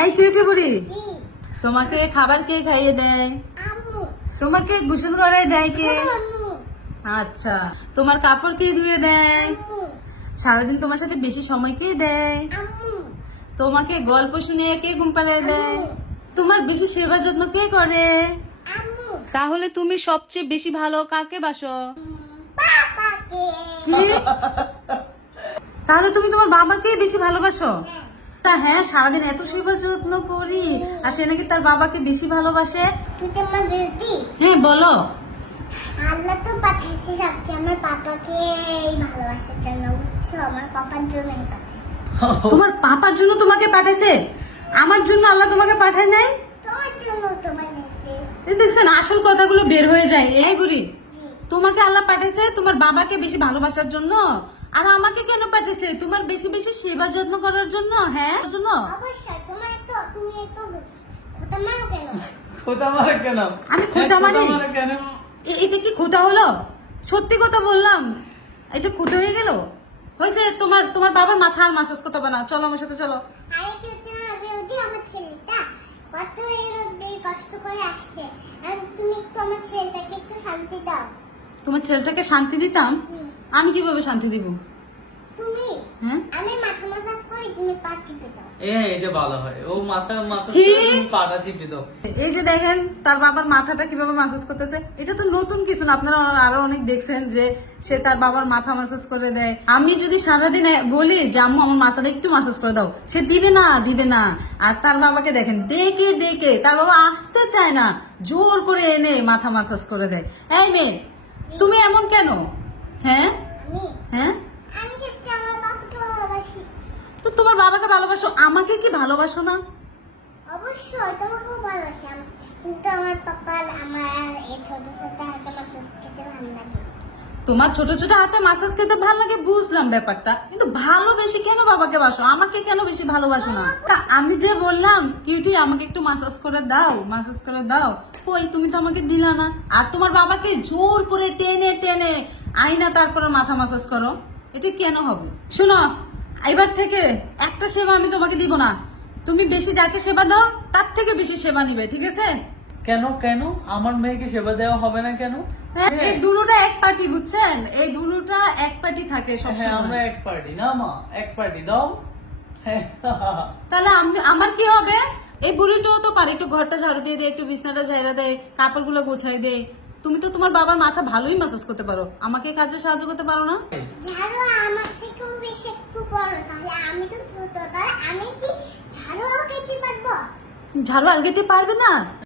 এই কিউটি বুড়ি, তোমাকে খাবার কে খাইয়ে দেয়? তোমাকে গোসল করে দেয় কে? আচ্ছা, তোমার কাপড় কে ধুয়ে দেয়? সারাদিন তোমার সাথে বেশি সময় কে দেয়? তোমাকে গল্প শুনিয়ে কে ঘুম পাড়িয়ে দেয়? তোমার বেশি সেবা যত্ন কে করে? তাহলে তুমি সবচেয়ে বেশি ভালো কাকে বাসো? কি? তাহলে তুমি তোমার বাবাকে বেশি ভালোবাসো? হ্যাঁ, সারাদিন এত সেবা যত্ন করি আর সে নাকি তার বাবাকে বেশি ভালোবাসে। হ্যাঁ বলো। আল্লাহ তো পাঠাইছে সবচেয়ে আমার পাপাকে এই ভালোবাসার জন্য, বুঝছো? আমার পাপার জন্য পাঠাইছে। তোমার পাপার জন্য তোমাকে পাঠাইছে? আমার জন্য আল্লাহ তোমাকে পাঠায় নাই? তোমার জন্য তো পাঠাইছে। দেখছেন আসল কথাগুলো বের হয়ে যায়। এই বুড়ি, তোমাকে আল্লাহ পাঠাইছে তোমার বাবাকে বেশি ভালোবাসার জন্য, আর আমাকে কেন পাঠাইছে? তোমার বেশি বেশি সেবা যত্ন করার জন্য। হ্যাঁ জন্য অবশ্যই তোমার তো, তুমি একটু খোটা মারো কেন? খোটা মারা কেন? আমি খোটা মারি? কেন? এটা কি খোটা হলো? সত্যি কথা বললাম, এটা খোটা হয়ে গেল? হয়েছে, তোমার তোমার বাবার মাথা আর মাসাজ করতে হবে না। চলো আমার সাথে চলো। আরে তুমি আমার ছেলেটা কত এরোদে কষ্ট করে আসছে, আর তুমি একটু আমার ছেলেটাকে একটু শান্তি দাও। তোমার ছেলেটাকে শান্তি দিতাম? আমি কিভাবে শান্তি দিব? তুমি হ্যাঁ, আমি মাথা মাসাজ করি, তুমি পা চিপে দাও। এটা ভালো হয়। ও মাথা কি? তুমি পাটা চিপে দাও। এই যে দেখেন তার বাবার মাথাটা কিভাবে মাসাজ করতেছে। এটা তো নতুন কিছু না, আপনারা আরো অনেক দেখছেন যে সে তার বাবার মাথা মাসাজ করে দেয়। আমি যদি সারাদিন বলি যে আম্মু আমার মাথাটা একটু মাসাজ করে দাও, সে দিবে না, দিবে না। আর তার বাবাকে দেখেন ডেকে ডেকে, তার বাবা আসতে চায় না, জোর করে এনে মাথা মাসাজ করে দেয়। এই মেয়ে, তুমি এমন কেন? হ্যাঁ আমি হ্যাঁ, আমি সত্যি আমার বাবাকে ভালোবাসি। তো তোমার বাবাকে ভালোবাসো, আমাকে কি ভালোবাসো না? অবশ্যই তোমাকেও ভালোবাসি কিন্তু আমার পাপা আমার এই ছোট ছোট হাতে মাসাজ খেতে ভালো লাগে। তোমার ছোট ছোট হাতে মাসাজ খেতে ভালো লাগে, বুঝলাম ব্যাপারটা, কিন্তু ভালোবেসে কেন বাবাকে বাসো, আমাকে কেন বেশি ভালোবাসো না? আমি যে বললাম কিউটি আমাকে একটু মাসাজ করে দাও, মাসাজ করে দাও, কই তুমি তো আমাকে দিলা না। আর তোমার বাবাকে জোর করে টেনে টেনে আইনা তারপরে মাথা মাসাজ করো, এটা কেন হবে? শোনো, এবার থেকে একটা সেবা আমি তোমাকে দিব না। তুমি বেশি যাকে সেবা দাও তার থেকে বেশি সেবা নিবে, ঠিক আছে? কেন কেন আমার মেয়েকে সেবা দেওয়া হবে না কেন? হ্যাঁ, এই দুলুটা এক পার্টি, বুঝছেন? এই দুলুটা এক পার্টি থাকে হ্যাঁ, সবসময়। আমরা এক পার্টি না মা, এক পার্টি দাও। হ্যাঁ, তাহলে আমার কি হবে? এই বুড়িটাও তো পারে, একটু ঘরটা ঝাড়ু দিয়ে দেয়, একটু বিছনাটা ঝাড়া দেয়, কাপড়গুলো গোছাই দেয়। তুমি তো তোমার বাবার মাথা ভালোই মাসাজ করতে পারো, আমাকে কাজে সাহায্য করতে পারো না? ঝাড়ু আমার থেকেও বেশি একটু বড়, তাহলে আমি তো ছোট, তাহলে আমি কি ঝাড়ু খেতে পারবো? ঝাড়ু আলগাতে পারবে না?